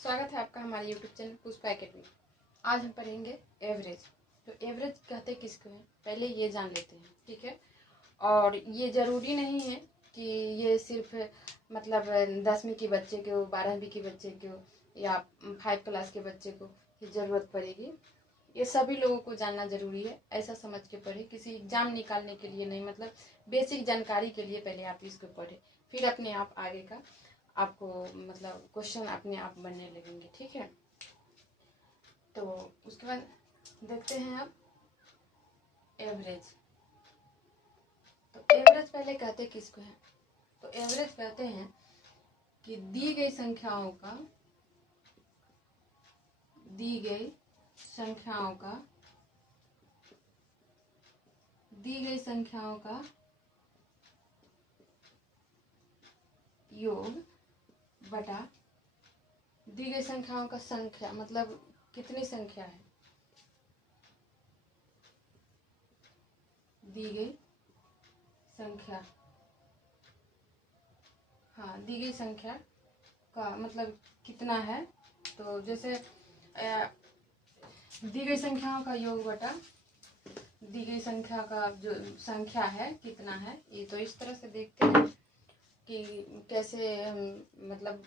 स्वागत है आपका हमारे यूट्यूब चैनल पुष्पा एकेडमी। आज हम पढ़ेंगे एवरेज। तो एवरेज कहते किसको हैं, पहले ये जान लेते हैं, ठीक है। और ये ज़रूरी नहीं है कि ये सिर्फ मतलब 10वीं के बच्चे को, 12वीं के बच्चे को या 5 क्लास के बच्चे को ये ज़रूरत पड़ेगी। ये सभी लोगों को जानना ज़रूरी है, ऐसा समझ के पढ़े। किसी एग्ज़ाम निकालने के लिए नहीं, मतलब बेसिक जानकारी के लिए पहले आप इसको पढ़े, फिर अपने आप आगे का आपको मतलब क्वेश्चन अपने आप बनने लगेंगे, ठीक है। तो उसके बाद देखते हैं अब एवरेज। तो एवरेज पहले कहते किसको है, तो एवरेज कहते हैं कि दी गई संख्याओं का योग बटा दी गई संख्याओं का संख्या, मतलब कितनी संख्या है, दी गई संख्या, हाँ दी गई संख्या का मतलब कितना है। तो जैसे दी गई संख्याओं का योग बटा दी गई संख्या का जो संख्या है कितना है, ये तो इस तरह से देखते हैं कि कैसे हम मतलब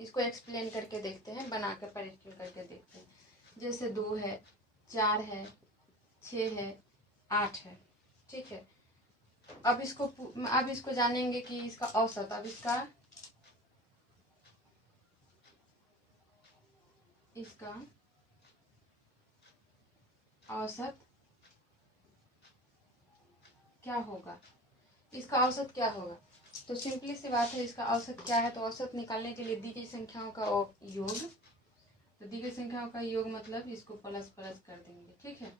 इसको एक्सप्लेन करके देखते हैं, बना कर प्रैक्टिकल करके देखते हैं। जैसे 2 है, 4 है, 6 है, 8 है, ठीक है। अब इसको जानेंगे कि इसका औसत, अब इसका औसत क्या होगा, इसका औसत क्या होगा। तो सिंपली सी बात है, इसका औसत क्या है। तो औसत निकालने के लिए दी गई संख्याओं का योग, तो दी गई संख्याओं का योग मतलब इसको प्लस प्लस कर देंगे, ठीक है।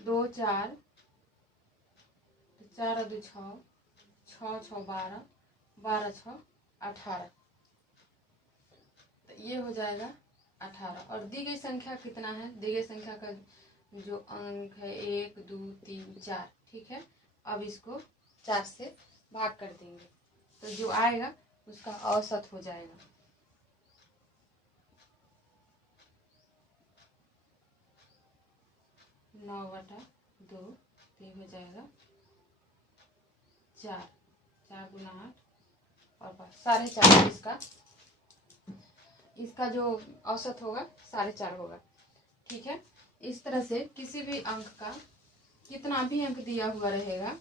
2 4, तो 4 और 2 6, 6 6 12, 12 6 18, तो ये हो जाएगा 18। और दी गई संख्या कितना है, दी गई संख्या का जो अंक है 1 2 3 4, ठीक है। अब इसको 4 से भाग कर देंगे, तो जो आएगा उसका औसत हो जाएगा। नौ बटा 2, तो हो जाएगा 4, 4 गुना 8 और 5, 4.5। इसका जो औसत होगा 4.5 होगा, ठीक है। इस तरह से किसी भी अंक का कितना भी अंक दिया हुआ रहेगा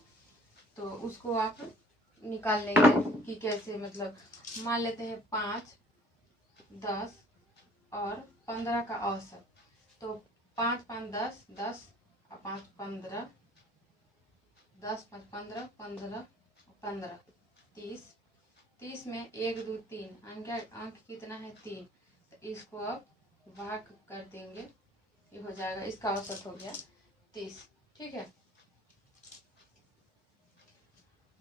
तो उसको आप निकाल लेंगे कि कैसे, मतलब मान लेते हैं 5 10 और 15 का औसत। तो 5 5 10 10 और 5 15, 10 5 15 15 15 30, 30 में 1 2 3 अंक कितना है 3, तो इसको अब भाग कर देंगे, ये हो जाएगा, इसका औसत हो गया 30, ठीक है।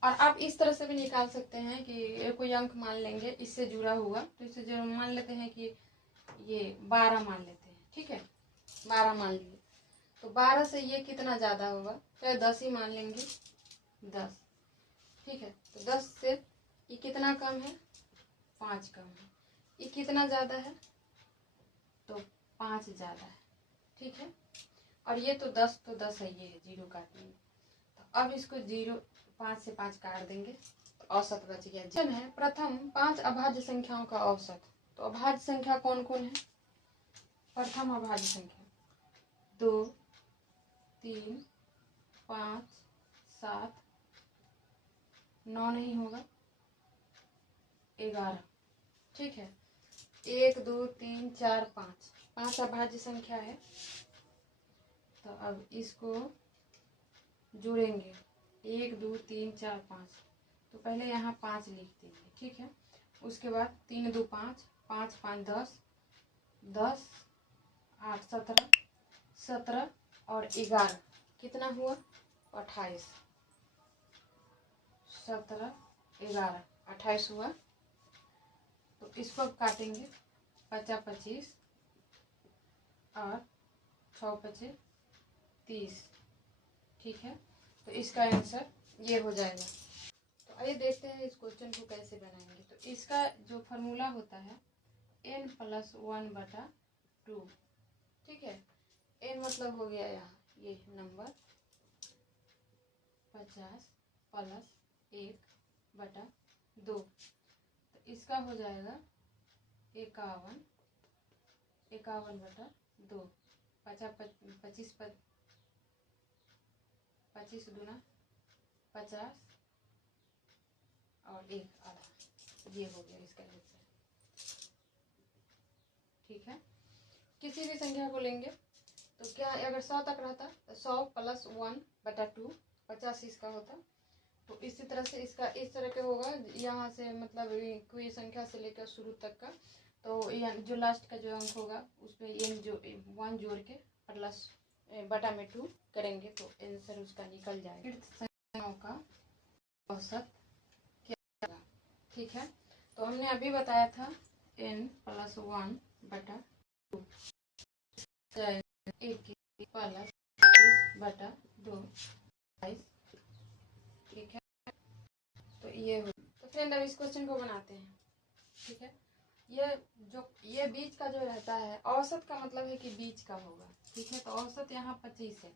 और आप इस तरह से भी निकाल सकते हैं कि कोई अंक मान लेंगे इससे जुड़ा हुआ, तो इससे जो मान लेते हैं कि ये 12 मान लेते हैं, ठीक है। 12 मान लिए, तो 12 से ये कितना ज़्यादा होगा, तो 10 ही मान लेंगे, 10, ठीक है। तो 10 से ये कितना कम है, 5 कम है। ये कितना ज़्यादा है, तो 5 ज़्यादा है, ठीक है। और ये तो 10 तो 10 है, ये है, 0 काट देंगे। तो अब इसको 5 से 5 काट देंगे, तो औसत बच गया। जन है प्रथम 5 अभाज्य संख्याओं का औसत। तो अभाज्य संख्या कौन कौन है, प्रथम अभाज्य संख्या 2 3 5 7, 9 नहीं होगा, 11, ठीक है। 1 2 3 4 5, 5 अभाज्य संख्या है। तो अब इसको जोड़ेंगे 1 2 3 4 5, तो पहले यहाँ 5 लिख देंगे, ठीक है। उसके बाद 3 2 5, 5 5 10, 10 8 17, 17 और 11 कितना हुआ, 28, 17 11 28 हुआ। तो इसको अब काटेंगे, 50 25 और 6 5 30, ठीक है। तो इसका आंसर ये हो जाएगा। तो आइए देखते हैं इस क्वेश्चन को कैसे बनाएंगे। तो इसका जो फार्मूला होता है n प्लस 1/2। ठीक है, n मतलब हो गया यहाँ ये नंबर 50 प्लस 1/2। तो इसका हो जाएगा 51 51/2। 25 दूना 50 और 1 आधा, ये हो गया इसका आंसर। ठीक है, किसी भी संख्या को लेंगे तो क्या, अगर 100 तक रहता तो 100 प्लस 1/2 50 इसका होता। तो इसी तरह से इसका इस तरह के होगा, यहाँ से मतलब कोई संख्या से लेकर शुरू तक का, तो जो लास्ट का जो अंक होगा उस पर जो 1 जोड़ के प्लस बटा में 2 करेंगे तो आंसर उसका निकल जाएगा। संख्याओं का औसत क्या होगा। ठीक है, तो हमने अभी बताया था n प्लस 1/2 21 प्लस 21/2 22। ठीक है, तो ये हो। तो फ्रेंड अब इस क्वेश्चन को बनाते हैं। ठीक है, ये बीच का जो रहता है, औसत का मतलब है कि बीच का होगा। ठीक है, तो औसत यहाँ 25 है।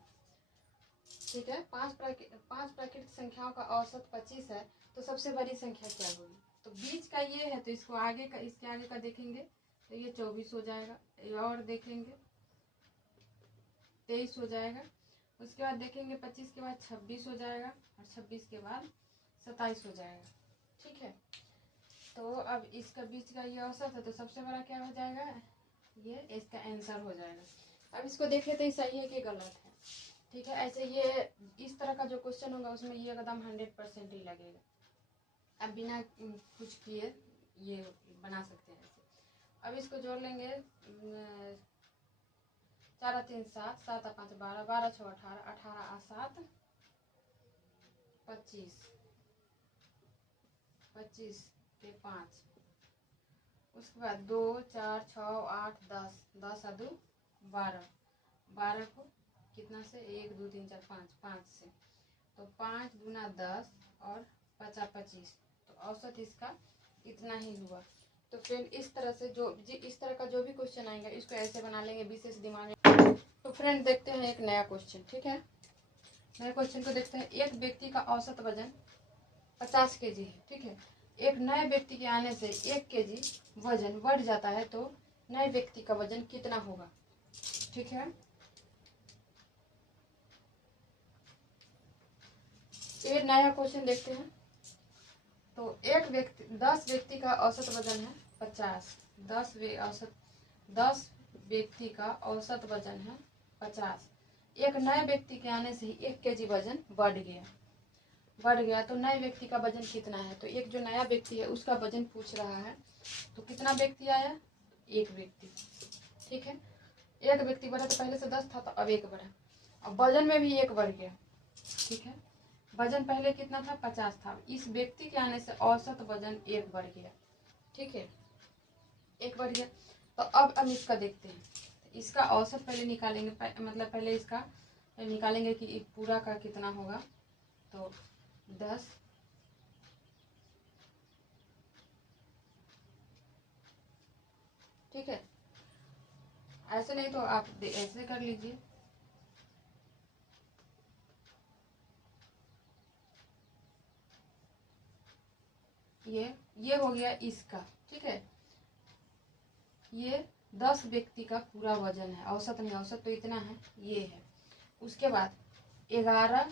ठीक है, पांच प्राकृतिक संख्याओं का औसत 25 है, तो सबसे बड़ी संख्या क्या होगी। तो बीच का ये है, तो इसको आगे का, इसके आगे का देखेंगे तो ये 24 हो जाएगा, और देखेंगे 23 हो जाएगा, उसके बाद देखेंगे 25 के बाद 26 हो जाएगा, और 26 के बाद 27 हो जाएगा। ठीक है, तो अब इसका बीच का ये औसत है, तो सबसे बड़ा क्या हो जाएगा, ये इसका आंसर हो जाएगा। अब इसको देख लेते हैं सही है कि गलत है। ठीक है, ऐसे ये इस तरह का जो क्वेश्चन होगा उसमें ये एकदम 100% ही लगेगा। अब बिना कुछ किए ये बना सकते हैं ऐसे। अब इसको जोड़ लेंगे, 4 3 7 7 5 12 12 6 18 18 7 25 25 के 5, उसके बाद 2 4 6 8 10 10 और 2 12 12 को कितना से 1 2 3 4 5 5 से, तो 5 दूना 10 और 5 25, तो औसत इसका इतना ही हुआ। तो फ्रेंड इस तरह से इस तरह का जो भी क्वेश्चन आएगा इसको ऐसे बना लेंगे विशेष दिमाग में। तो फ्रेंड देखते हैं एक नया क्वेश्चन। ठीक है, नए क्वेश्चन को देखते हैं। एक व्यक्ति का औसत वजन 50 kg है। ठीक है, एक नए व्यक्ति के आने से 1 kg वजन बढ़ जाता है, तो नए व्यक्ति का वजन कितना होगा। ठीक है, एक नया क्वेश्चन देखते हैं। तो 10 व्यक्ति का औसत वजन है 50। 10 व्यक्ति का औसत वजन है 50। एक नए व्यक्ति के आने से ही 1 kg वजन बढ़ गया, तो नए व्यक्ति का वजन कितना है। तो एक जो नया व्यक्ति है उसका वजन पूछ रहा है, तो कितना व्यक्ति आया, 1 व्यक्ति। ठीक है, 1 व्यक्ति बढ़ा, तो पहले से 10 था तो अब 1 बढ़ा, अब वजन में भी 1 बढ़ गया। ठीक है, वजन पहले कितना था, 50 था, इस व्यक्ति के आने से औसत वजन 1 बढ़ गया। ठीक है, 1 बढ़ गया। तो अब हम इसका देखते हैं। इसका औसत पहले निकालेंगे, मतलब पहले इसका निकालेंगे कि पूरा का कितना होगा। तो 10 ठीक है, ऐसे नहीं तो आप ऐसे कर लीजिए। ये हो गया इसका। ठीक है, ये 10 व्यक्ति का पूरा वजन है, औसत नहीं, औसत तो इतना है, ये है। उसके बाद 11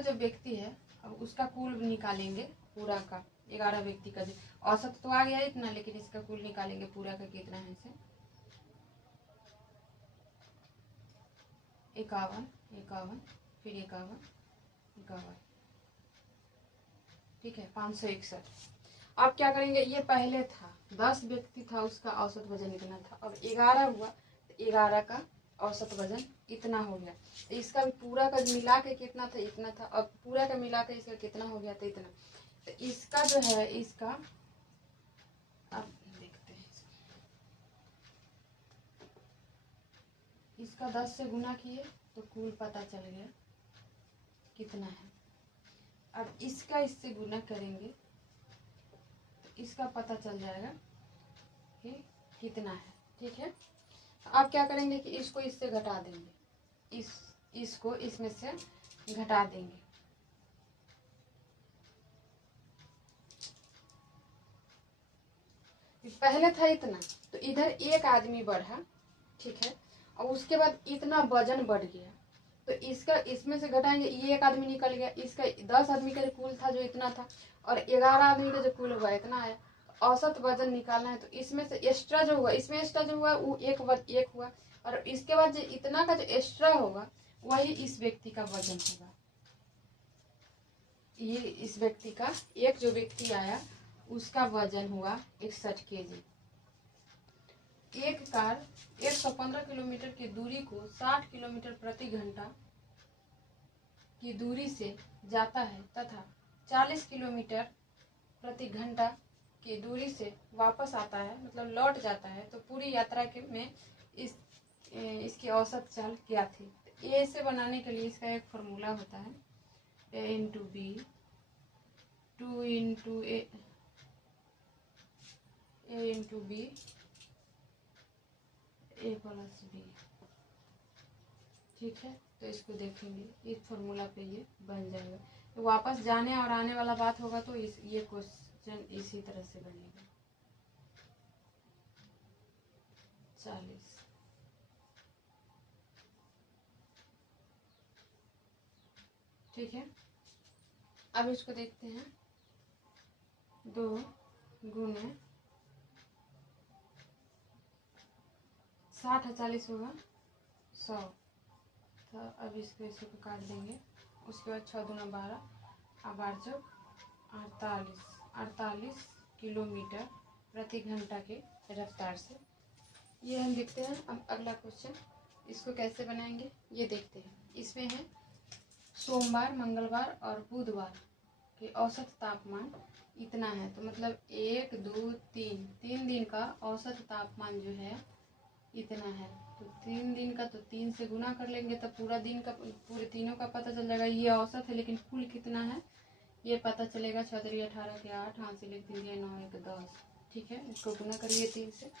जो व्यक्ति है, अब उसका कुल निकालेंगे पूरा का। 11 व्यक्ति का औसत तो आ गया इतना, लेकिन इसका कुल निकालेंगे पूरा का कितना है इसे। 51 51 फिर 51 51। ठीक है, 561। अब क्या करेंगे, ये पहले था 10 व्यक्ति था, उसका औसत वजन इतना था, अब 11 हुआ तो 11 का औसत वजन इतना हो गया। तो इसका भी पूरा का मिला के कितना था, इतना था, अब पूरा का मिला के इसका कितना हो गया, तो इतना। तो इसका जो है, इसका अब देखते हैं, इसका 10 से गुना किए तो कुल पता चल गया कितना है। अब इसका इससे गुना करेंगे इसका पता चल जाएगा कि कितना है। ठीक है, आप क्या करेंगे कि इसको इससे घटा देंगे, इसको इसमें से घटा देंगे। पहले था इतना, तो इधर एक आदमी बढ़ा, ठीक है, और उसके बाद इतना वजन बढ़ गया, तो इसका इसमें से घटाएंगे, ये एक आदमी निकल गया, इसका 10 आदमी का जो कुल था जो इतना था, और 11 आदमी का जो कुल हुआ इतना है। औसत वजन निकालना है, तो इसमें से एक्स्ट्रा जो हुआ, इसमें एक्स्ट्रा जो हुआ वो एक हुआ, और इसके बाद जो इतना का जो एक्स्ट्रा होगा वही इस व्यक्ति का वजन होगा। ये इस व्यक्ति का, एक जो व्यक्ति आया उसका वजन हुआ 61 kg। एक कार 115 किलोमीटर की दूरी को 60 किलोमीटर प्रति घंटा की दूरी से जाता है तथा 40 किलोमीटर प्रति घंटा की दूरी से वापस आता है, मतलब लौट जाता है, तो पूरी यात्रा के में इसकी औसत चाल क्या थी। ए से बनाने के लिए इसका एक फॉर्मूला होता है, ए इंटू बी, 2 इंटू ए इंटू बी, ए प्लस बी। ठीक है, तो इसको देखेंगे, इस फॉर्मूला पे ये बन जाएगा। तो वापस जाने और आने वाला बात होगा तो ये क्वेश्चन इसी तरह से बनेगा। 40। ठीक है, अब इसको देखते हैं, 2 गुने 60 40 होगा 100, तो अब इसको इसी को काट देंगे। उसके बाद 6 दूना 12, अब 8 चौक 48 किलोमीटर प्रति घंटा के रफ्तार से। ये हम देखते हैं। अब अगला क्वेश्चन, इसको कैसे बनाएंगे ये देखते हैं। इसमें है सोमवार, मंगलवार और बुधवार के औसत तापमान इतना है, तो मतलब 1 2 3 दिन का औसत तापमान जो है इतना है। तो 3 दिन का, तो 3 से गुना कर लेंगे, तो पूरा दिन का, पूरे तीनों का पता चल जाएगा। ये औसत है, लेकिन कुल कितना है ये पता चलेगा। 6 3 18 के 8, हाथ से लिख दीजिए 9 1 10। ठीक है, इसको गुना करिए 3 से।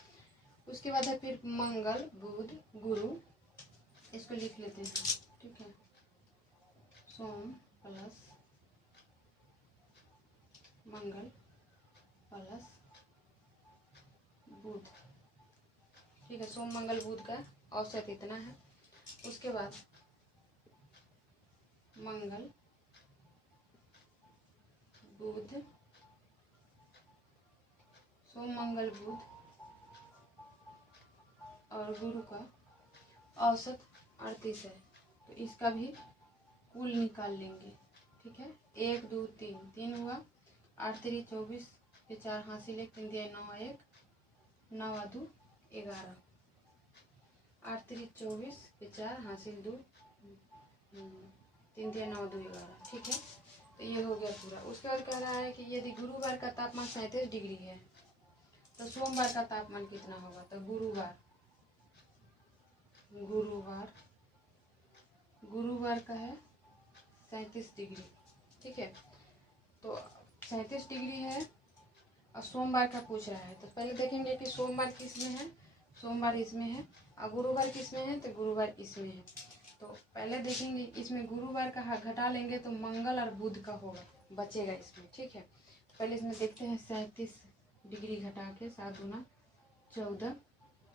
उसके बाद है फिर मंगल, बुध, गुरु, इसको लिख लेते हैं। ठीक है, सोम प्लस मंगल प्लस बुध। ठीक है, सोम मंगल बुध का औसत इतना है। उसके बाद मंगल, बुध, सोम मंगल बुध और गुरु का औसत 38 है, तो इसका भी कुल निकाल लेंगे। ठीक है, 1 2 3 हुआ, 8 3 24 के 4 हाथ से 3 दिया 9 1 9 2 11, 8 3 24 के 4 हासिल 2 3 दिया 9 2 11। ठीक है, तो ये हो गया पूरा। उसके बाद कह रहा है कि यदि गुरुवार का तापमान 37 डिग्री है तो सोमवार का तापमान कितना होगा। तो गुरुवार का है 37 डिग्री। ठीक है, तो 37 डिग्री है और सोमवार का पूछ रहा है, तो पहले देखेंगे कि सोमवार किस में है। सोमवार इसमें है, और गुरुवार किस में है, तो गुरुवार इसमें है। तो पहले देखेंगे, इसमें गुरुवार का घटा लेंगे तो मंगल और बुध का होगा, बचेगा इसमें। ठीक है, पहले इसमें देखते हैं 37 डिग्री घटा के 7 दूना 14,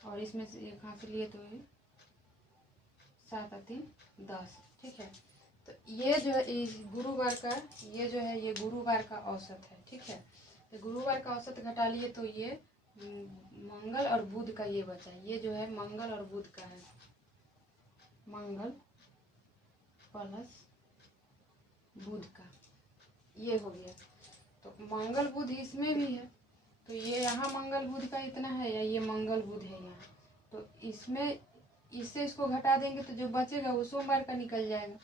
और इसमें से एक हाथ से लिए तो ये 7 और 3 10। ठीक है, तो ये जो है गुरुवार का, ये जो है ये गुरुवार का औसत है। ठीक है, तो गुरुवार का औसत घटा लिए तो ये मंगल और बुध का ये बचा। ये जो है मंगल और बुध का है, मंगल प्लस बुध का ये हो गया। तो मंगल बुध इसमें भी है, तो ये यहाँ मंगल बुध का इतना है, या ये मंगल बुध है यहाँ, तो इसमें इससे इसको घटा देंगे तो जो बचेगा वो सोमवार का निकल जाएगा।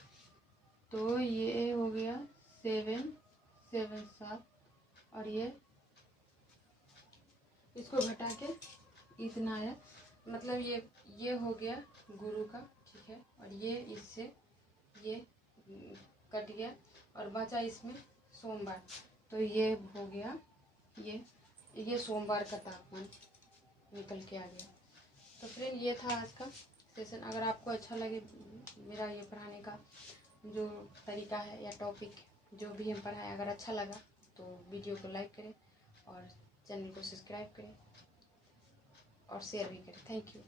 तो ये हो गया 7 7 7, और ये इसको घटा के इतना आया, मतलब ये हो गया गुरु का। ठीक है, और ये इससे ये कट गया और बचा इसमें सोमवार, तो ये हो गया ये ये सोमवार का तापमान निकल के आ गया। तो फ्रेंड ये था आज का सेशन। अगर आपको अच्छा लगे मेरा ये पढ़ाने का जो तरीका है या टॉपिक जो भी हम पढ़ाएं, अगर अच्छा लगा तो वीडियो को लाइक करें और चैनल को सब्सक्राइब करें और शेयर भी करें। Thank you.